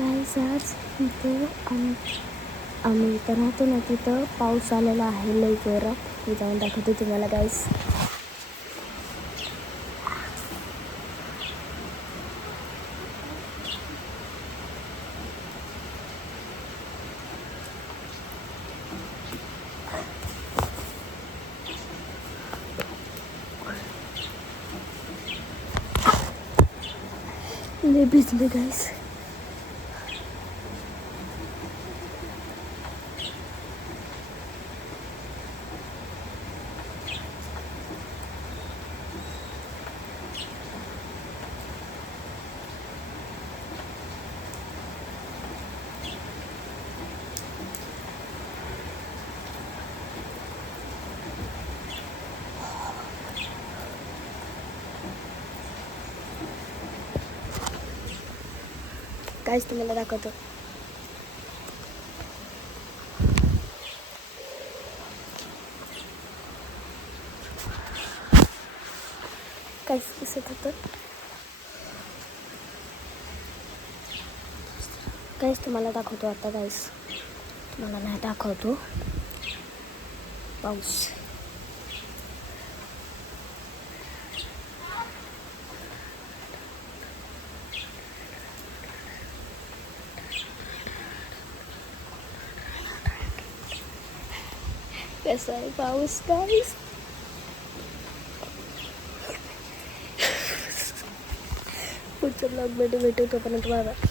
गाईस आज इथे आम्ही इथं राहतो ना, तिथं पाऊस आलेला आहे लई जोरात. मी जाऊन दाखवते तुम्हाला गाईस. लई भिजले गाईस. गाईस तुम्हाला दाखवतो. काहीच दिसत होतं. काहीच तुम्हाला दाखवतो आता गाईस. तुम्हाला नाही दाखवतो पाऊस. कसा आहे पाऊस गाईस. पुढच्या ब्लॉगमध्ये भेटू. तोपर्यंत बाय बाय.